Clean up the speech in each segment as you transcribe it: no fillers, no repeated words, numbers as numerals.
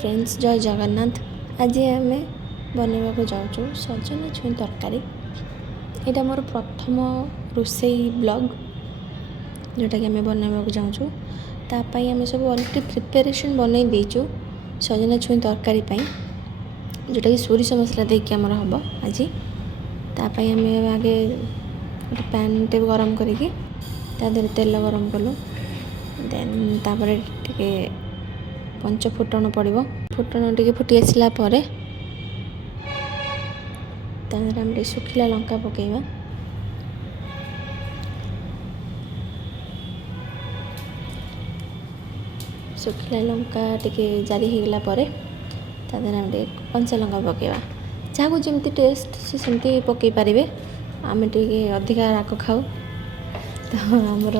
Friends जय जगन्नाथ। आज आम बनवाक जाऊँ सजना छुई तरकारी। यहाँ मोर प्रथम रोसई ब्लॉग जोटा कि आम बनवाक जाऊँ तापाई आम सब अलरेडी प्रिपेरेसन बनई देचु सजना छुई तरकारी जोटा कि सोरिष मसला देकी आमर हम आज तापाई आम आगे गोटे पैन टे गरम करिकी तादेह तेल गरम कलु देन तापर टिके पंच फुटण पड़ो फुटण टे फुटी आसला आम सुखिला लंका पकेवा सुखिला लंका टिके जारी होगला आम कंचा लंका पकेवा जहाँ जमी टेस्ट से सेमती पकई पारे आम टे अधिका राग खाऊ तो आमर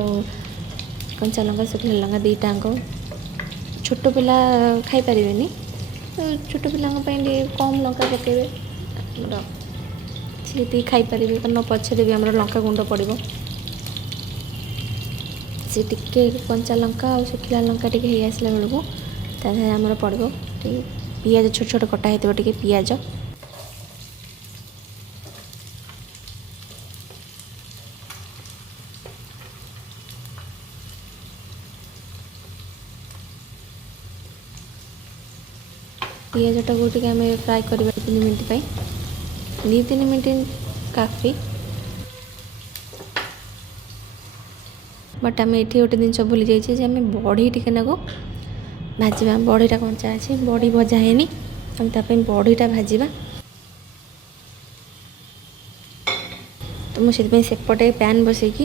कंचा लंका सुखिला लंका दीटाक छोट पिला खाई पारे छोट पिला कम लंका पकेबे सी खाई पारे कारण पछरे भी आम लंका गुंड पड़ो सी टिके कंचा लंका और सुखिला लंका टिके हो आसला बेलू तादेह आमर पड़ो पियाज छोट छोट कटा होता टिके पियाज पियाजटा को टिके आम फ्राए करवा 3 मिनट 2-3 मिनट काफी बट आम ये गोटे जिन भूली जाइए आम बड़ी टिके नाक भाजवा बड़ीटा कंचा अच्छे बड़ी भजा है आम बड़ीटा भाजवा तो मुझे सेपटे पैन बसैकी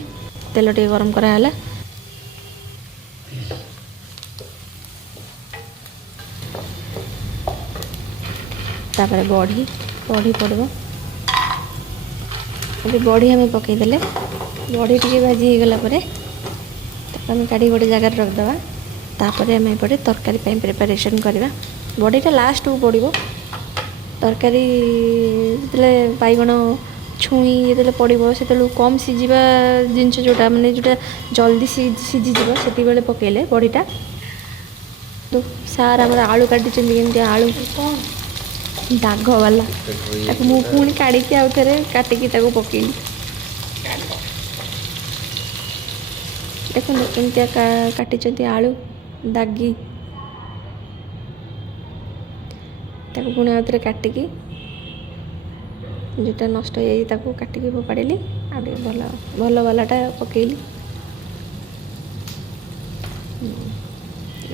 तेल टे गरम कराला तापर बड़ी पड़ो बड़ी आम पकईदे बड़ी टे भाजी होगला आम काढ़ी गोटे जगार रखदे तापर आम एपटे तरकारी प्रिपरेसन करवा बड़ीटा लास्ट को पड़ो तरकारी जो बैगण छुई जो पड़ो से कम सीझा जिनस जोटा मानने जोटा जल्दी सीझीज से पकईले बड़ीटा तो सार आम आलू काटी आलू कौन दाग वाला मुझे पुणी काढ़ी आउ थे काटिकी पकईली देखो केमती काटी आलू दागी पुणी आउ थे काटिकी जोटा नष्ट हो काटिकी फोपाड़ी आगे भल भल वालाटा पकईली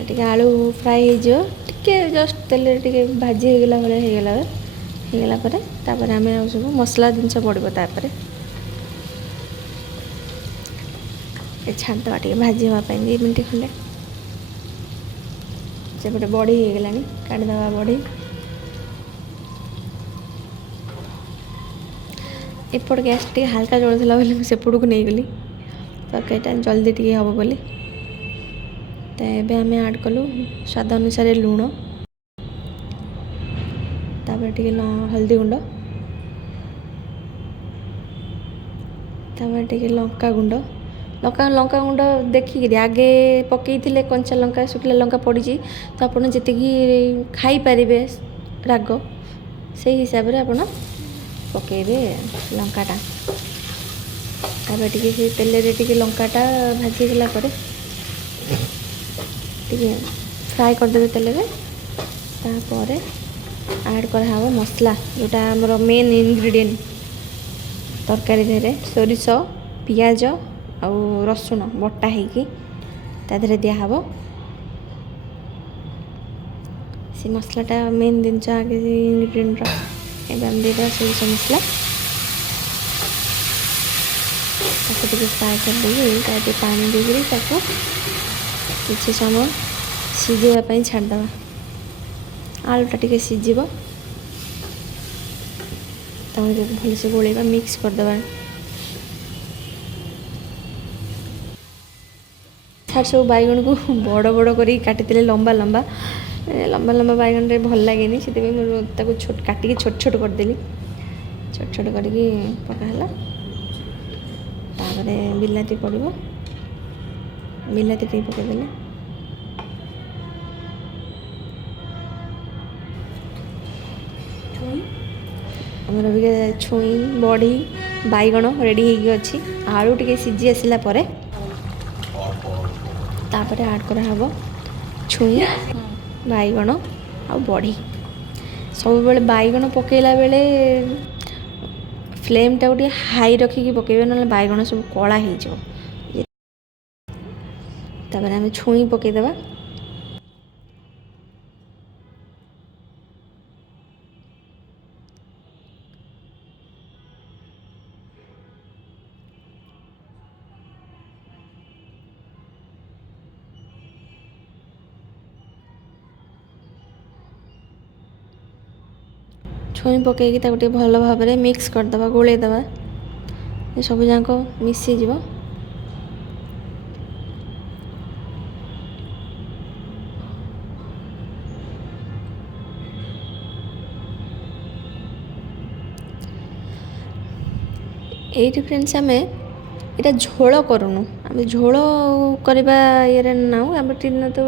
टे आलू फ्राए हो जस्ट तेल टे भाजी होगला भाई आम सब मसला जिनस पड़ो तापर छाड़दे टे भाजी हाँपाई 2 मिनट खंडे सेपटे बड़ी होगला काढ़ीदे बड़ी एपट गैस टे हाल्का जलूला बोली सेपट को नहीं गली तरकारीटा जल्दी टे हम बोली तो ये आम ऐड कलु स्वाद अनुसार लुण तापर टे हल्दी गुंड तापर टे लंका गुंड लंका गुंड देखिए आगे पकई कंचा लंका सुखिला लंका पड़ी तो आप जी खाई पारे राग से हिसाब से आप पकईबे लंकाटा तापर टे तेल टे लंकाटा भाजी गला टे फ्राए करदे तेल तापर ऐड कराव मसला जोटा आमर मेन इंग्रेडिएंट तरकारी देहरे सोरिष पियाज आउ रसुण बटा होगी तादेह दिहब से मसलाटा मेन जिनस आगे इंग्रेडिएंट एवं देवा सोरिष मसला फ्राए कर पानी देकर किसी समय सीझापी छाड़दे आलूटा टे सीझब भल से गोलेवा मिक्स करदे सार सब बैगण को बड़ बड़ कर काटी लंबा लंबा लंबा लंबा बैगण भल लगे से छोट काटिकी छोट छोट करदेली छोट छोट करके पकाला तापर बिलाती पड़ो बिलाती टे पकईदे आमर अभी छुई बड़ी बैगण रेडी हो आलू टे सीझी आसला तापर ऐड कराहब छुई बैगण आ बड़ी सब बेले बैगण पकेला बेले फ्लेम टा गोटे हाई रखिकी पकेबे ना बैगण सब कला होपर आम छुई पकईदबा छुई पकईकी गोटे भल भाव में मिक्स करदे गोलेदबा ये सब जाक मिसीज ये फ्रेंड्स आम यहाँ झोल करूनु आम झोल करवा ये ना आम तो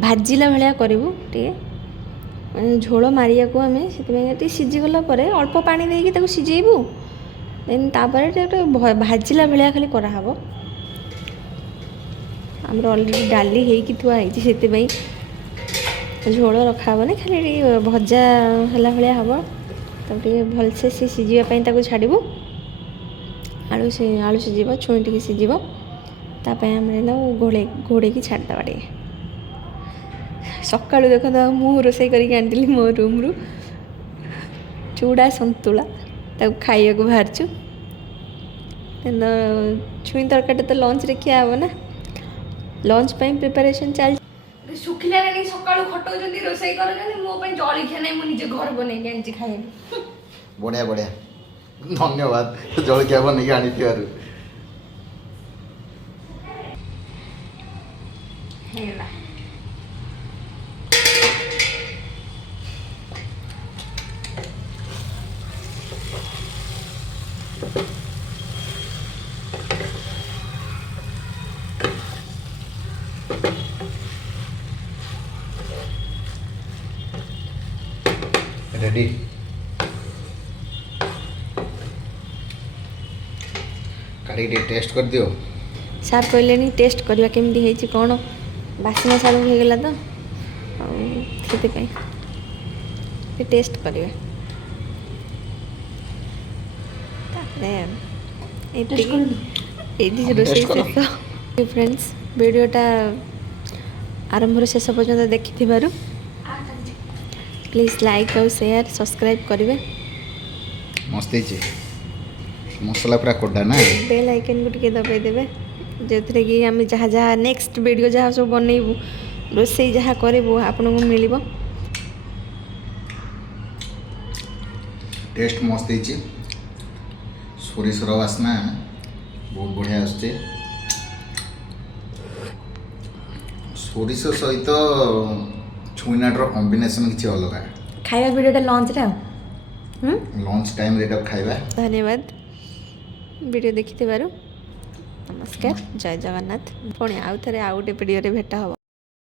भाजिला भाया करूँ टे झोल मारिया को आम से सीझीगला अल्प पानी देकी सीझेबू देन तापर भाजिला भाया खाली कराहब आमर अलरेडी डाली होगी थुआई से झोल रखाबनी खाली भजा है भाया हम तब भलसे सी सीझापी छाड़ू आलू सीझ छुई टी सीझ तापाई आम घोड़े घोड़े छाड़दे टे सका देख मु रोसे करी मो रूम रु चूड़ा संतुला खाइया को बाहर छुई तरकारी तो लंच रे खिया हे ना लंच प्रिपरेशन चल सुखिला नहीं सका खटाऊँ रोसे कर जलिखिया नहीं मुझे घर बन खाए बढ़िया बढ़िया धन्यवाद जलखिया बन आनी रेडी काढ़ी टेस्ट कर दियो सार कहले टेस्ट करवा केमती है कौन बासना सार हो गला तो से टेस्ट करवा रोषे फ्रेंड्स वीडियोटा आरंभ शेष पर्यंत देखि प्लीज लाइक और शेयर सब्सक्राइब करेंगे मस्त मसला पूरा कोडा ना बेल आइकन को टिके दबाई देवे जो थे कि आम जहाँ जहाँ नेक्स्ट वीडियो जहाँ सब बनइबू रोसे जहाँ करूँ आपन को मिल टेस्ट मस्त सोरिषर वासना बहुत बढ़िया आसुचे सोरिष सहित छुईनाटर कॉम्बिनेशन किसी अलग खाଇବା वीडियोटा लंच रे लंच टाइम रे खाଇବା धन्यवाद वीडियो देखि नमस्कार जय जगन्नाथ पुणी आउ थे आउ गोटे वीडियो भेट हम।